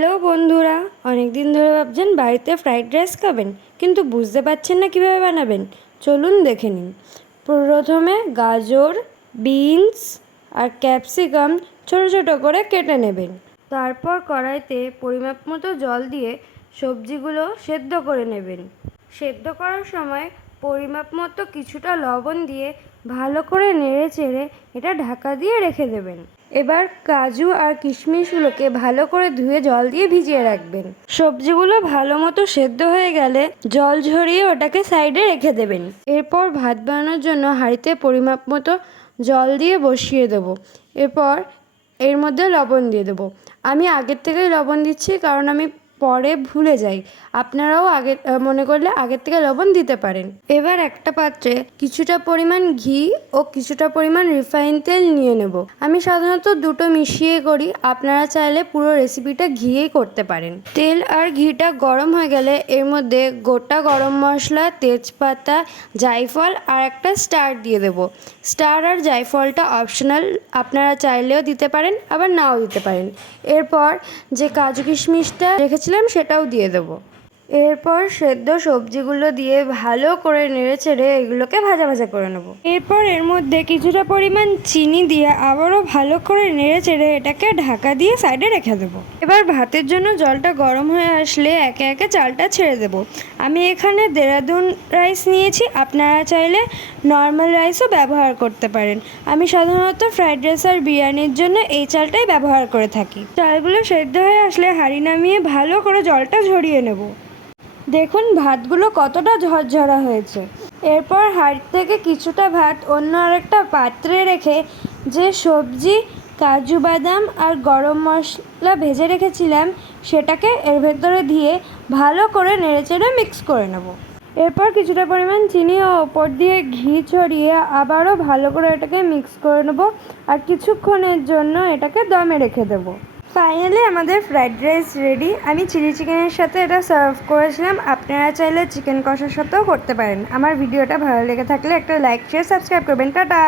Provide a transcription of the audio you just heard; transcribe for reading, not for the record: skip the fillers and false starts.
Hello বন্ধুরা, অনেক দিন ধরে ভাবছেন বাড়িতে ফ্রাইড রাইস খাবেন, কিন্তু বুঝতে পারছেন না কীভাবে বানাবেন। চলুন দেখে নিন। প্রথমে গাজর, বিনস আর ক্যাপসিকাম ছোটো ছোটো করে কেটে নেবেন। তারপর কড়াইতে পরিমাপ মতো জল দিয়ে সবজিগুলো সেদ্ধ করে নেবেন। সেদ্ধ করার সময় পরিমাপ মতো কিছুটা লবণ দিয়ে ভালো করে নেড়ে চেড়ে এটা ঢাকা দিয়ে রেখে দেবেন। এবার কাজু আর কিশমিশগুলোকে ভালো করে ধুয়ে জল দিয়ে ভিজিয়ে রাখবেন। সবজিগুলো ভালো মতো সেদ্ধ হয়ে গেলে জল ঝরিয়ে ওটাকে সাইডে রেখে দেবেন। এরপর ভাত বানানোর জন্য হাঁড়িতে পরিমাপ মতো জল দিয়ে বসিয়ে দেবো। এরপর এর মধ্যে লবণ দিয়ে দেবো। আমি আগের থেকেই লবণ দিচ্ছি, কারণ আমি পরে ভুলে যাই। আপনারাও আগে মনে করলে আগের থেকে লবণ দিতে পারেন। এবার একটা পাত্রে কিছুটা পরিমাণ ঘি ও কিছুটা পরিমাণ রিফাইন তেল নিয়ে নেব। আমি সাধারণত দুটো মিশিয়ে করি, আপনারা চাইলে পুরো রেসিপিটা ঘিয়েই করতে পারেন। তেল আর ঘিটা গরম হয়ে গেলে এর মধ্যে গোটা গরম মশলা, তেজপাতা, জায়ফল আর একটা স্টার দিয়ে দেবো। স্টার আর জায়ফলটা অপশনাল, আপনারা চাইলেও দিতে পারেন, আবার নাও দিতে পারেন। এরপর যে কাজু কিশমিশটা রেখেছিলাম সেটাও দিয়ে দেবো। এরপর সেদ্ধ সবজিগুলো দিয়ে ভালো করে নেড়েচেড়ে এগুলোকে ভাজা ভাজা করে নেব। এরপর এর মধ্যে কিছুটা পরিমাণ চিনি দিয়ে আবারও ভালো করে নেড়েচেড়ে এটাকে ঢাকা দিয়ে সাইডে রেখে দেবো। এবার ভাতের জন্য জলটা গরম হয়ে আসলে একে একে চালটা ছেড়ে দেব। আমি এখানে দেরাদুন রাইস নিয়েছি, আপনারা চাইলে নর্মাল রাইসও ব্যবহার করতে পারেন। আমি সাধারণত ফ্রাইড রাইস আর বিরিয়ানির জন্য এই চালটাই ব্যবহার করে থাকি। চালগুলো সেদ্ধ হয়ে আসলে হাঁড়ি নামিয়ে ভালো করে জলটা ঝরিয়ে নেব। দেখুন ভাতগুলো কতটা ঝরঝরা হয়েছে। এরপর হাঁড়ি থেকে কিছুটা ভাত অন্য আরেকটা পাত্রে রেখে যে সবজি, কাজু বাদাম আর গরম মশলা ভেজে রেখেছিলাম সেটাকে এর ভেতরে দিয়ে ভালো করে নেড়েচেড়ে মিক্স করে নেব। এরপর কিছুটা পরিমাণ চিনি ও ওপর দিয়ে ঘি ছড়িয়ে আবারও ভালো করে এটাকে মিক্স করে নেব আর কিছুক্ষণের জন্য এটাকে দমে রেখে দেবো। ফাইনালি আমাদের ফ্রাইড রাইস রেডি। আমি চিলি চিকেনের সাথে এটা সার্ভ করেছিলাম, আপনারা চাইলে চিকেন কষার সাথেও করতে পারেন। আমার ভিডিওটা ভালো লেগে থাকলে একটা লাইক, শেয়ার, সাবস্ক্রাইব করবেন। টাটা।